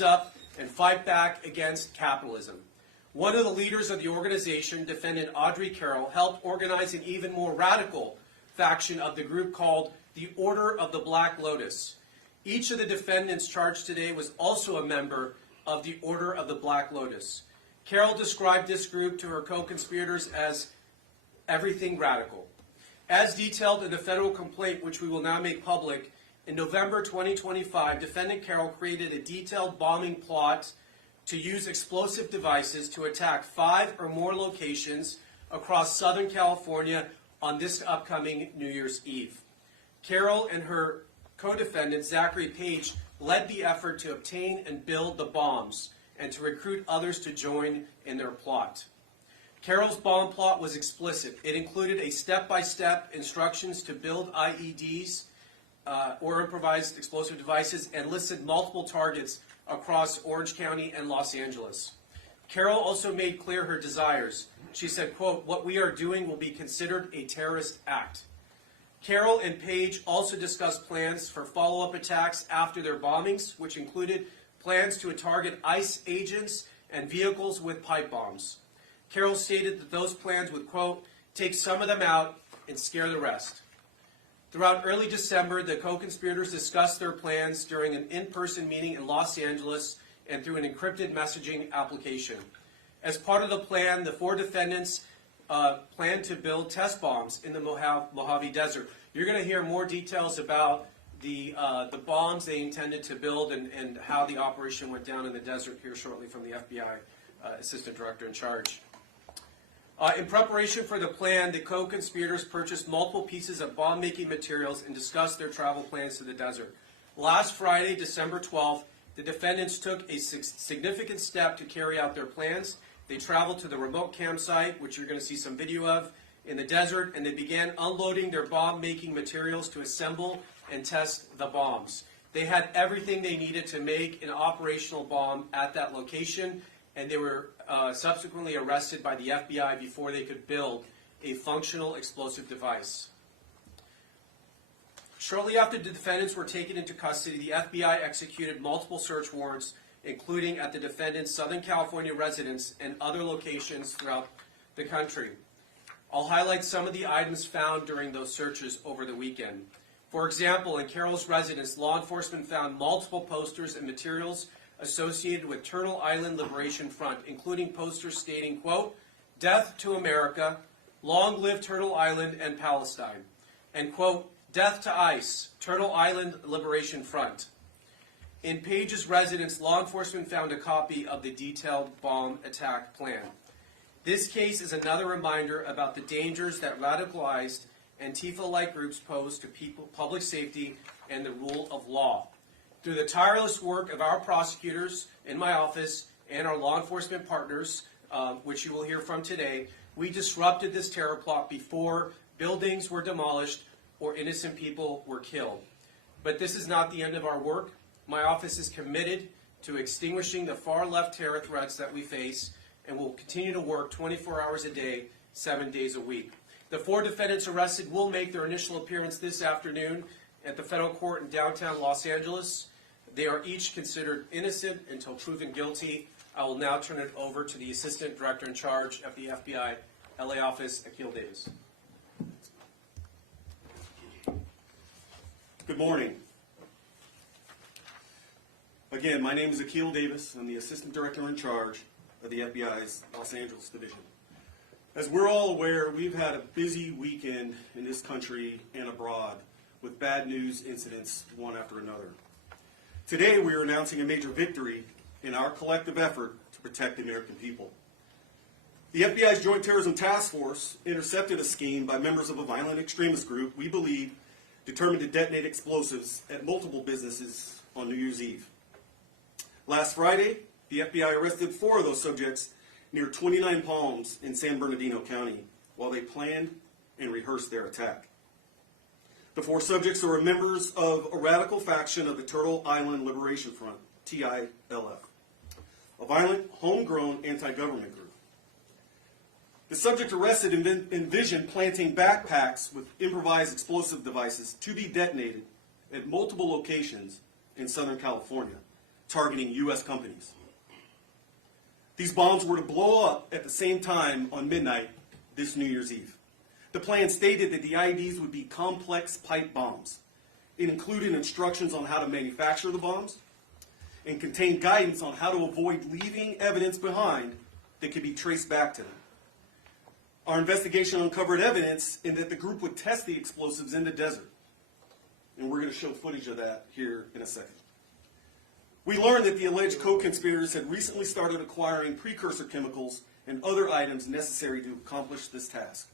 rise up and fight back against capitalism. One of the leaders of the organization, defendant Audrey Carroll, helped organize an even more radical faction of the group called the Order of the Black Lotus. Each of the defendants charged today was also a member of the Order of the Black Lotus. Carroll described this group to her co-conspirators as everything radical. As detailed in the federal complaint, which we will now make public, in November 2025, defendant Carroll created a detailed bombing plot to use explosive devices to attack 5 or more locations across Southern California on this upcoming New Year's Eve. Carroll and her co-defendant, Zachary Page, led the effort to obtain and build the bombs and to recruit others to join in their plot. Carroll's bomb plot was explicit. It included a step-by-step instructions to build IEDs or improvised explosive devices and listed multiple targets across Orange County and Los Angeles. Carroll also made clear her desires. She said, quote, "What we are doing will be considered a terrorist act." Carroll and Page also discussed plans for follow-up attacks after their bombings, which included plans to target ICE agents and vehicles with pipe bombs. Carroll stated that those plans would, quote, "take some of them out and scare the rest." Throughout early December, the co-conspirators discussed their plans during an in-person meeting in Los Angeles and through an encrypted messaging application. As part of the plan, the 4 defendants planned to build test bombs in the Mojave Desert. You're going to hear more details about the bombs they intended to build and how the operation went down in the desert here shortly from the FBI Assistant Director in charge. In preparation for the plan, the co-conspirators purchased multiple pieces of bomb-making materials and discussed their travel plans to the desert. Last Friday, December 12th, the defendants took a significant step to carry out their plans. They traveled to the remote campsite, which you're going to see some video of, in the desert, and they began unloading their bomb-making materials to assemble and test the bombs. They had everything they needed to make an operational bomb at that location, and they were subsequently arrested by the FBI before they could build a functional explosive device. Shortly after the defendants were taken into custody, the FBI executed multiple search warrants, including at the defendants' Southern California residence and other locations throughout the country. I'll highlight some of the items found during those searches over the weekend. For example, in Carroll's residence, law enforcement found multiple posters and materials associated with Turtle Island Liberation Front, including posters stating, quote, "Death to America, long live Turtle Island and Palestine," and, quote, "Death to ICE, Turtle Island Liberation Front." In Page's residence, law enforcement found a copy of the detailed bomb attack plan. This case is another reminder about the dangers that radicalized Antifa-like groups pose to public safety and the rule of law. Through the tireless work of our prosecutors in my office and our law enforcement partners, which you will hear from today, we disrupted this terror plot before buildings were demolished or innocent people were killed. But this is not the end of our work. My office is committed to extinguishing the far-left terror threats that we face and will continue to work 24 hours a day, 7 days a week. The 4 defendants arrested will make their initial appearance this afternoon at the federal court in downtown Los Angeles. They are each considered innocent until proven guilty. I will now turn it over to the Assistant Director in charge of the FBI LA office, Akil Davis. Good morning. Again, my name is Akil Davis. I'm the Assistant Director in charge of the FBI's Los Angeles Division. As we're all aware, we've had a busy weekend in this country and abroad with bad news incidents one after another. Today we are announcing a major victory in our collective effort to protect the American people. The FBI's Joint Terrorism Task Force intercepted a scheme by members of a violent extremist group we believe determined to detonate explosives at multiple businesses on New Year's Eve. Last Friday, the FBI arrested 4 of those subjects near 29 Palms in San Bernardino County while they planned and rehearsed their attack. The 4 subjects are members of a radical faction of the Turtle Island Liberation Front, TILF, a violent, homegrown anti-government group. The subject arrested envisioned planting backpacks with improvised explosive devices to be detonated at multiple locations in Southern California, targeting U.S. companies. These bombs were to blow up at the same time on midnight this New Year's Eve. The plan stated that the IEDs would be complex pipe bombs. It included instructions on how to manufacture the bombs and contained guidance on how to avoid leaving evidence behind that could be traced back to them. Our investigation uncovered evidence in that the group would test the explosives in the desert. And we're going to show footage of that here in a second. We learned that the alleged co-conspirators had recently started acquiring precursor chemicals and other items necessary to accomplish this task.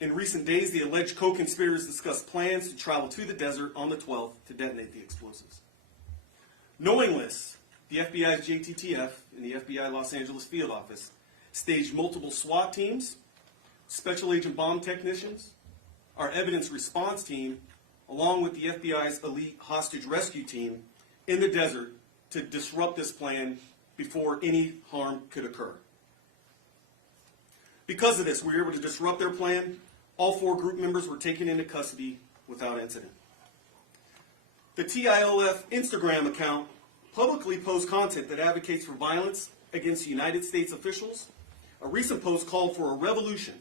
In recent days, the alleged co-conspirators discussed plans to travel to the desert on the 12th to detonate the explosives. Knowing this, the FBI's JTTF and the FBI Los Angeles field office staged multiple SWAT teams, special agent bomb technicians, our evidence response team, along with the FBI's elite hostage rescue team in the desert to disrupt this plan before any harm could occur. Because of this, we were able to disrupt their plan. All 4 group members were taken into custody without incident. The TILF Instagram account publicly posts content that advocates for violence against United States officials. A recent post called for a revolution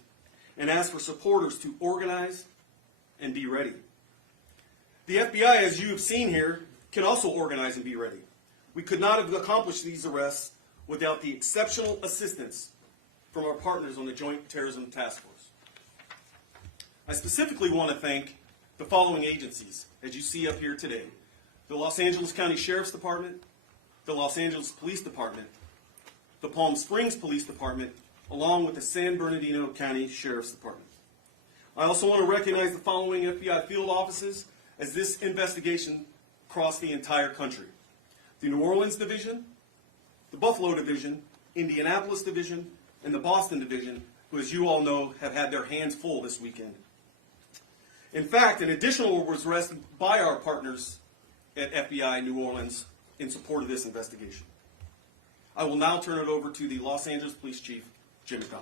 and asked for supporters to organize and be ready. The FBI, as you have seen here, can also organize and be ready. We could not have accomplished these arrests without the exceptional assistance from our partners on the Joint Terrorism Task Force. I specifically want to thank the following agencies, as you see up here today: the Los Angeles County Sheriff's Department, the Los Angeles Police Department, the Palm Springs Police Department, along with the San Bernardino County Sheriff's Department. I also want to recognize the following FBI field offices as this investigation crossed the entire country: the New Orleans Division, the Buffalo Division, Indianapolis Division, and the Boston Division, who, as you all know, have had their hands full this weekend. In fact, an additional was arrested by our partners at FBI New Orleans in support of this investigation. I will now turn it over to the Los Angeles Police Chief, Jim McDonough.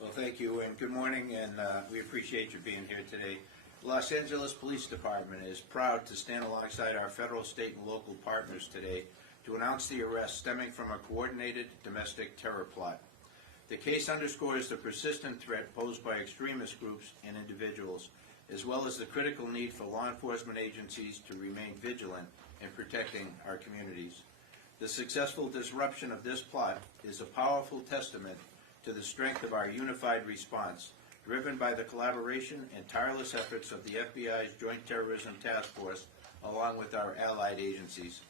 Well, thank you, and good morning, and we appreciate you being here today. The Los Angeles Police Department is proud to stand alongside our federal, state, and local partners today to announce the arrest stemming from a coordinated domestic terror plot. The case underscores the persistent threat posed by extremist groups and individuals, as well as the critical need for law enforcement agencies to remain vigilant in protecting our communities. The successful disruption of this plot is a powerful testament to the strength of our unified response, driven by the collaboration and tireless efforts of the FBI's Joint Terrorism Task Force, along with our allied agencies.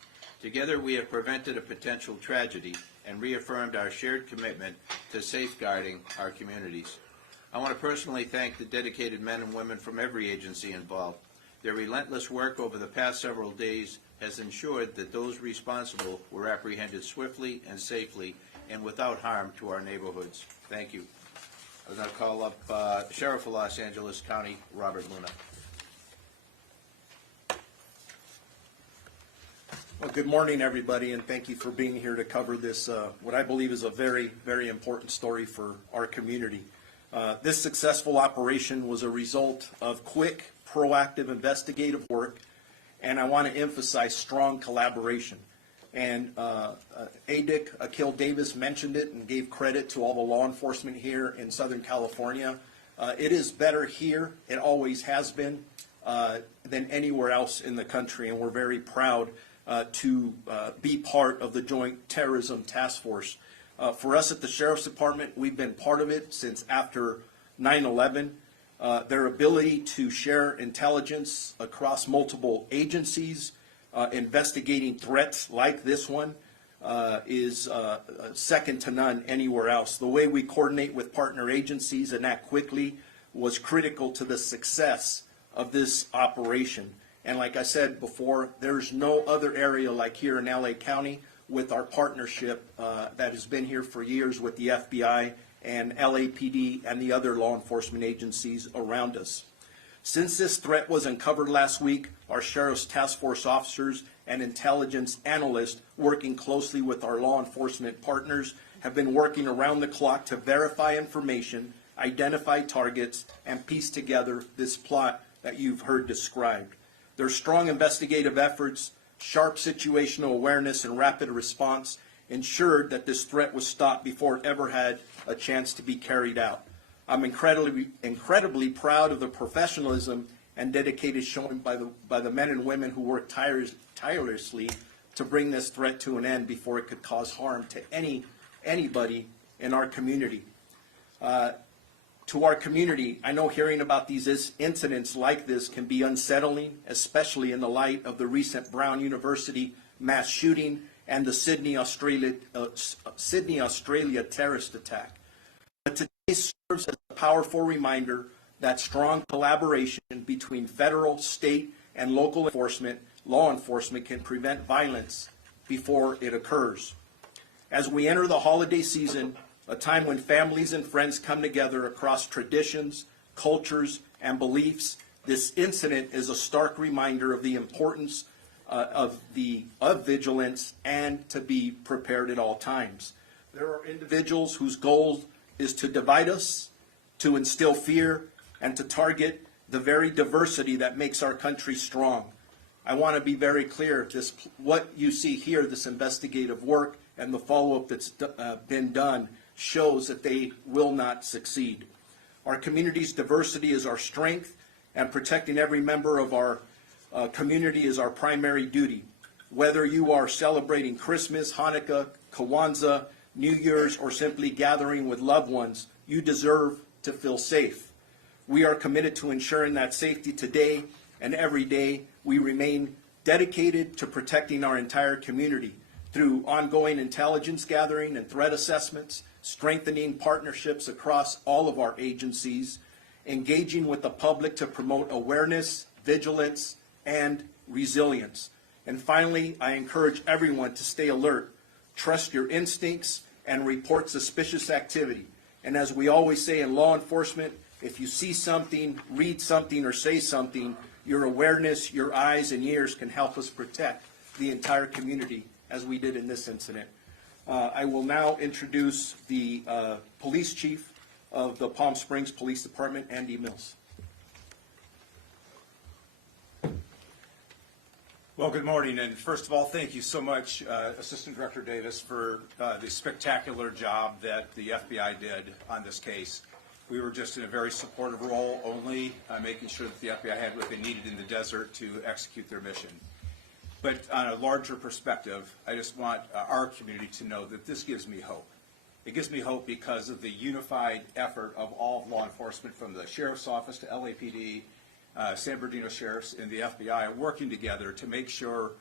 Together, we have prevented a potential tragedy and reaffirmed our shared commitment to safeguarding our communities. I want to personally thank the dedicated men and women from every agency involved. Their relentless work over the past several days has ensured that those responsible were apprehended swiftly and safely and without harm to our neighborhoods. Thank you. I was going to call up Sheriff of Los Angeles County, Robert Luna. Well, good morning, everybody, and thank you for being here to cover this, what I believe is a very, very important story for our community. This successful operation was a result of quick, proactive investigative work, and I want to emphasize strong collaboration. And ADIC, Akil Davis, mentioned it and gave credit to all the law enforcement here in Southern California. It is better here, it always has been, than anywhere else in the country, and we're very proud to be part of the Joint Terrorism Task Force. For us at the Sheriff's Department, we've been part of it since after 9/11. Their ability to share intelligence across multiple agencies, investigating threats like this one, is second to none anywhere else. The way we coordinate with partner agencies and act quickly was critical to the success of this operation. And like I said before, there's no other area like here in LA County with our partnership that has been here for years with the FBI and LAPD and the other law enforcement agencies around us. Since this threat was uncovered last week, our Sheriff's Task Force officers and intelligence analysts working closely with our law enforcement partners have been working around the clock to verify information, identify targets, and piece together this plot that you've heard described. Their strong investigative efforts, sharp situational awareness, and rapid response ensured that this threat was stopped before it ever had a chance to be carried out. I'm incredibly proud of the professionalism and dedication shown by the men and women who worked tirelessly to bring this threat to an end before it could cause harm to anybody in our community. To our community, I know hearing about these incidents like this can be unsettling, especially in the light of the recent Brown University mass shooting and the Sydney, Australia terrorist attack. But today serves as a powerful reminder that strong collaboration between federal, state, and local law enforcement can prevent violence before it occurs. As we enter the holiday season, a time when families and friends come together across traditions, cultures, and beliefs, this incident is a stark reminder of the importance of vigilance and to be prepared at all times. There are individuals whose goal is to divide us, to instill fear, and to target the very diversity that makes our country strong. I want to be very clear, what you see here, this investigative work and the follow-up that's been done shows that they will not succeed. Our community's diversity is our strength, and protecting every member of our community is our primary duty. Whether you are celebrating Christmas, Hanukkah, Kwanzaa, New Year's, or simply gathering with loved ones, you deserve to feel safe. We are committed to ensuring that safety today and every day. We remain dedicated to protecting our entire community through ongoing intelligence gathering and threat assessments, strengthening partnerships across all of our agencies, engaging with the public to promote awareness, vigilance, and resilience. And finally, I encourage everyone to stay alert, trust your instincts, and report suspicious activity. And as we always say in law enforcement, if you see something, read something, or say something, your awareness, your eyes, and ears can help us protect the entire community, as we did in this incident. I will now introduce the police chief of the Palm Springs Police Department, Andy Mills. Well, good morning, and first of all, thank you so much, Assistant Director Davis, for the spectacular job that the FBI did on this case. We were just in a very supportive role, only making sure that the FBI had what they needed in the desert to execute their mission. But on a larger perspective, I just want our community to know that this gives me hope. It gives me hope because of the unified effort of all law enforcement, from the Sheriff's Office to LAPD, San Bernardino Sheriffs, and the FBI, working together to make sure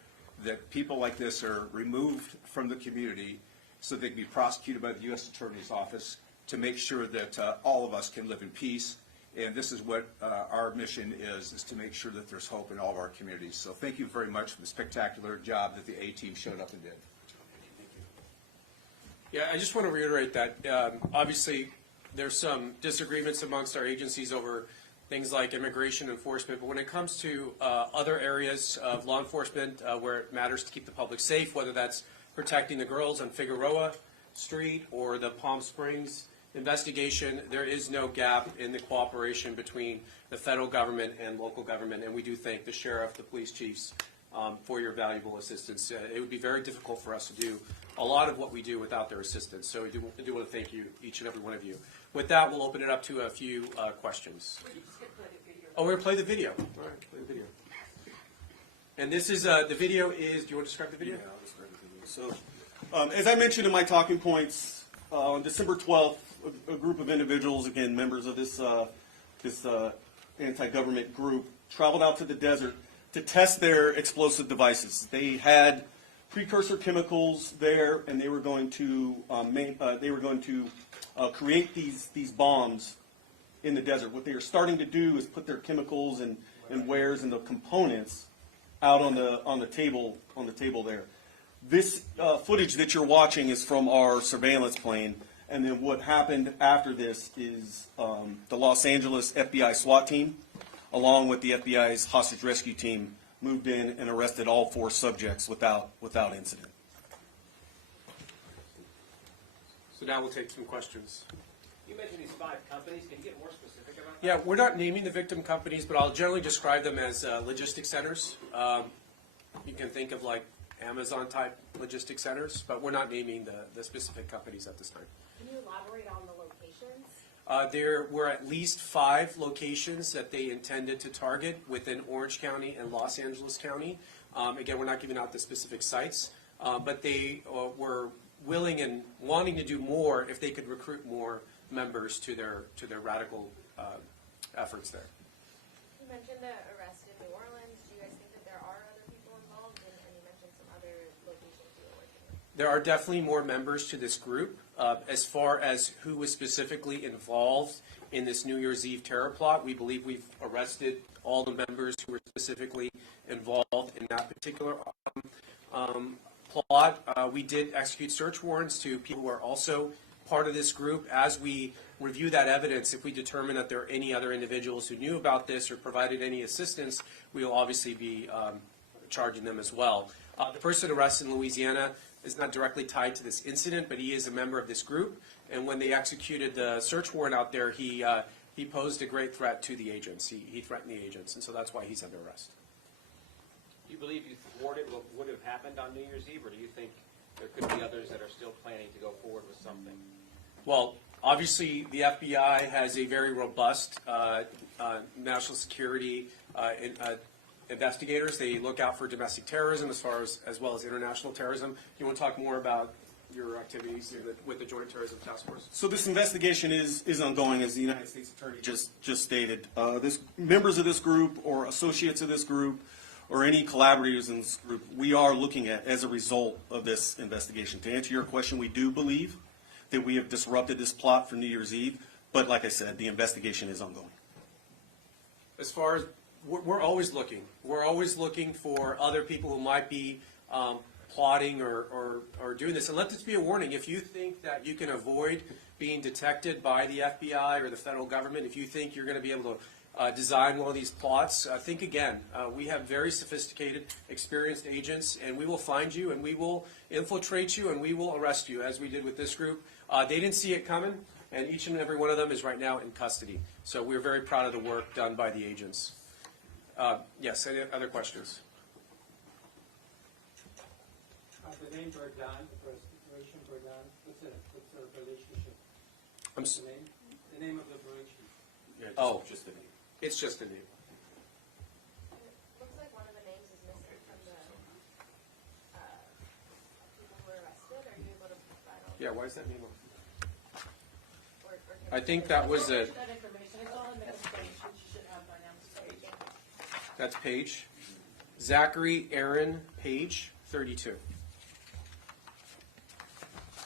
that people like this are removed from the community so they can be prosecuted by the U.S. Attorney's Office, to make sure that all of us can live in peace. And this is what our mission is to make sure that there's hope in all of our communities. So thank you very much for the spectacular job that the A-team showed up and did. Yeah, I just want to reiterate that obviously there's some disagreements amongst our agencies over things like immigration enforcement, but when it comes to other areas of law enforcement where it matters to keep the public safe, whether that's protecting the girls on Figueroa Street or the Palm Springs investigation, there is no gap in the cooperation between the federal government and local government, and we do thank the sheriff, the police chiefs for your valuable assistance. It would be very difficult for us to do a lot of what we do without their assistance, so I do want to thank you, each and every one of you. With that, we'll open it up to a few questions. Oh, we're going to play the video. All right, play the video. And this is, the video is, do you want to describe the video? Yeah, I'll describe the video. So, as I mentioned in my talking points, on December 12th, a group of individuals, again, members of this anti-government group, traveled out to the desert to test their explosive devices. They had precursor chemicals there, and they were going to create these bombs in the desert. What they are starting to do is put their chemicals and wares and the components out on the table there. This footage that you're watching is from our surveillance plane. And then what happened after this is the Los Angeles FBI SWAT team, along with the FBI's hostage rescue team, moved in and arrested all 4 subjects without incident. So now we'll take some questions. You mentioned these 5 companies. Can you get more specific about that? Yeah, we're not naming the victim companies, but I'll generally describe them as logistics centers. You can think of like Amazon-type logistics centers, but we're not naming the specific companies at this time. Can you elaborate on the locations? There were at least 5 locations that they intended to target within Orange County and Los Angeles County. Again, we're not giving out the specific sites, but they were willing and wanting to do more if they could recruit more members to their radical efforts there. You mentioned the arrest in New Orleans. Do you guys think that there are other people involved? And you mentioned some other locations you were working with. There are definitely more members to this group. As far as who was specifically involved in this New Year's Eve terror plot, we believe we've arrested all the members who were specifically involved in that particular plot. We did execute search warrants to people who are also part of this group. As we review that evidence, if we determine that there are any other individuals who knew about this or provided any assistance, we will obviously be charging them as well. The person arrested in Louisiana is not directly tied to this incident, but he is a member of this group. And when they executed the search warrant out there, he posed a great threat to the agents. He threatened the agents, and so that's why he's under arrest. Do you believe you thwarted what would have happened on New Year's Eve, or do you think there could be others that are still planning to go forward with something? Well, obviously, the FBI has a very robust national security investigators. They look out for domestic terrorism as well as international terrorism. You want to talk more about your activities with the Joint Terrorism Task Force? So this investigation is ongoing, as the United States Attorney just stated. Members of this group or associates of this group or any collaborators in this group, we are looking at as a result of this investigation. To answer your question, we do believe that we have disrupted this plot for New Year's Eve, but like I said, the investigation is ongoing. As far as we're always looking. We're always looking for other people who might be plotting or doing this. And let this be a warning. If you think that you can avoid being detected by the FBI or the federal government, if you think you're going to be able to design one of these plots, think again. We have very sophisticated, experienced agents, and we will find you, and we will infiltrate you, and we will arrest you, as we did with this group. They didn't see it coming, and each and every one of them is right now in custody. So we're very proud of the work done by the agents. Yes, any other questions? The name Verdun, the Operation Verdun, what's the relationship? The name of the operation. Yeah, just the name. It's just the name. It looks like one of the names is missing from the people who were arrested. Are you able to provide all Yeah, why is that name on? or I think that was a, That information, it's all in the information, you should have by now, Mr. Agent. that's Page. Zachary Aaron Page, 32.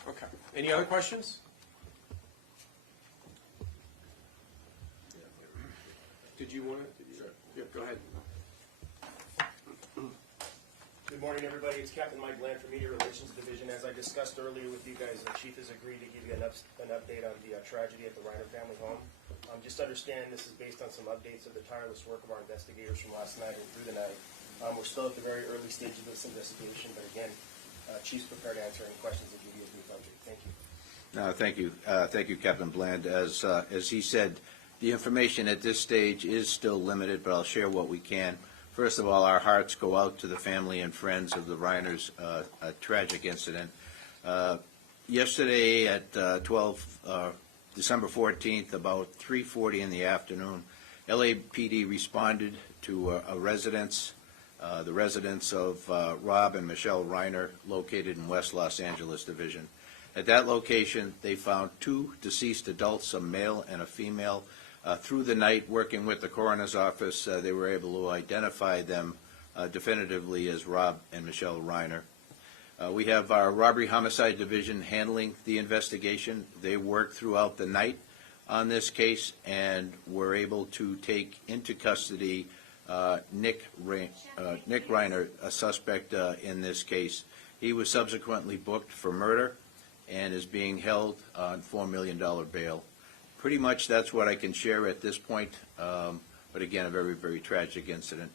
Okay. Any other questions? Did you want to? Yeah, go ahead. Good morning, everybody. It's Captain Mike Bland from Media Relations Division. As I discussed earlier with you guys, the chief has agreed to give you an update on the tragedy at the Reiner family home. Just understand this is based on some updates of the tireless work of our investigators from last night and through the night. We're still at the very early stage of this investigation, but again, Chief's prepared to answer any questions and give you a brief update. Thank you. No, thank you. Thank you, Captain Bland. As he said, the information at this stage is still limited, but I'll share what we can. First of all, our hearts go out to the family and friends of the Reiners' tragic incident. Yesterday at December 14th, about 3:40 in the afternoon, LAPD responded to a residence, the residence of Rob and Michelle Reiner, located in West Los Angeles Division. At that location, they found 2 deceased adults, a male and a female. Through the night, working with the coroner's office, they were able to identify them definitively as Rob and Michelle Reiner. We have our Robbery Homicide Division handling the investigation. They worked throughout the night on this case and were able to take into custody Nick Reiner, a suspect in this case. He was subsequently booked for murder and is being held on $4 million bail. Pretty much that's what I can share at this point, but again, a very, very tragic incident.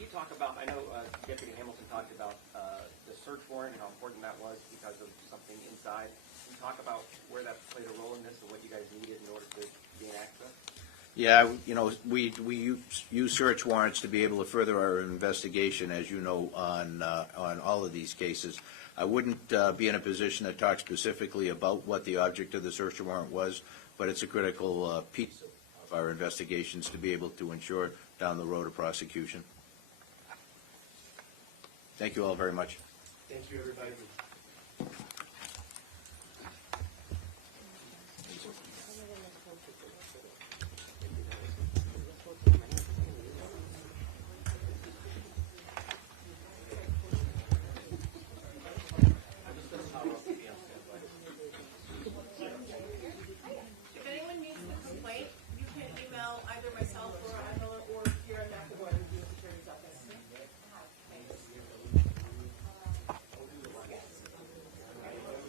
Can you talk about, I know Deputy Hamilton talked about the search warrant and how important that was because of something inside. Can you talk about where that played a role in this and what you guys needed in order to gain access? Yeah, you know, we use search warrants to be able to further our investigation, as you know, on all of these cases. I wouldn't be in a position to talk specifically about what the object of the search warrant was, but it's a critical piece of our investigations to be able to ensure down the road a prosecution. Thank you all very much. Thank you, everybody.